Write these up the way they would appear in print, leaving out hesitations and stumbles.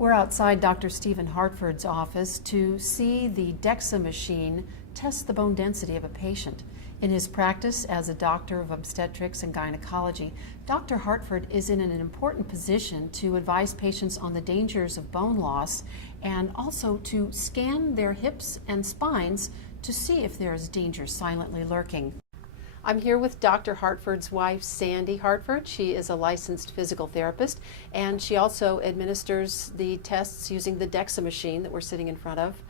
We're outside Dr. Stephen Hartford's office to see the Dexa machine test the bone density of a patient. In his practice as a doctor of obstetrics and gynecology, Dr. Hartford is in an important position to advise patients on the dangers of bone loss and also to scan their hips and spines to see if there is danger silently lurking. I'm here with Dr. Hartford's wife, Sandy Hartford. She is a licensed physical therapist, and she also administers the tests using the Dexa machine that we're sitting in front of.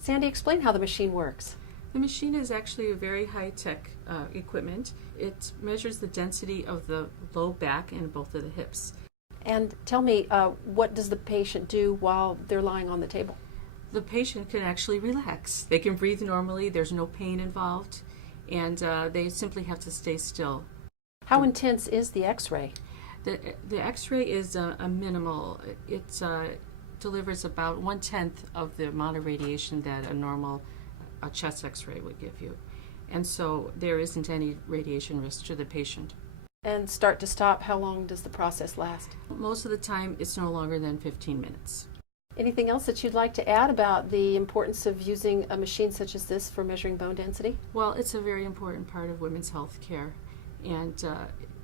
Sandy, explain how the machine works. The machine is actually a very high-tech equipment. It measures the density of the low back and both of the hips. And tell me, what does the patient do while they're lying on the table? The patient can actually relax. They can breathe normally. There's no pain involved. And they simply have to stay still. How intense is the x-ray? The x-ray is a minimal. It delivers about 1/10 of the amount of radiation that a normal chest x-ray would give you. And so there isn't any radiation risk to the patient. And start to stop, how long does the process last? Most of the time, it's no longer than 15 minutes. Anything else that you'd like to add about the importance of using a machine such as this for measuring bone density? Well, it's a very important part of women's health care, and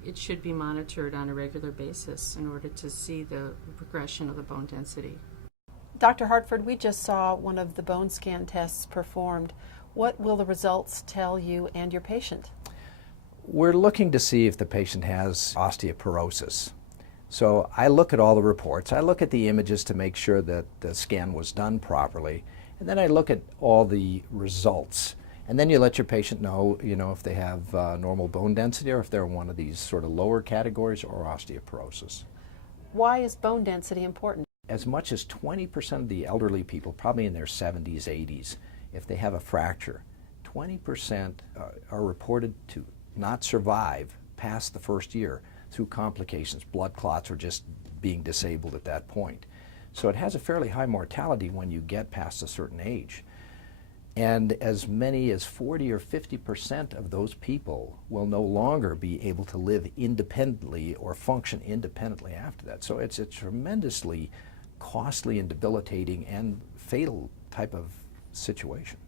it should be monitored on a regular basis in order to see the progression of the bone density. Dr. Hartford, we just saw one of the bone scan tests performed. What will the results tell you and your patient? We're looking to see if the patient has osteoporosis. So I look at all the reports, I look at the images to make sure that the scan was done properly, and then I look at all the results. And then you let your patient know, if they have normal bone density or if they're in one of these sort of lower categories or osteoporosis. Why is bone density important? As much as 20% of the elderly people, probably in their 70s, 80s, if they have a fracture, 20% are reported to not survive past the first year through complications, blood clots, or just being disabled at that point. So it has a fairly high mortality when you get past a certain age. And as many as 40 or 50% of those people will no longer be able to live independently or function independently after that. So it's a tremendously costly and debilitating and fatal type of situation.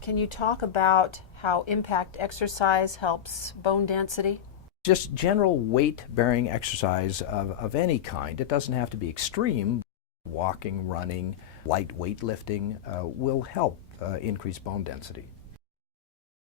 Can you talk about how impact exercise helps bone density? Just general weight-bearing exercise of any kind. It doesn't have to be extreme. Walking, running, light weightlifting will help increase bone density.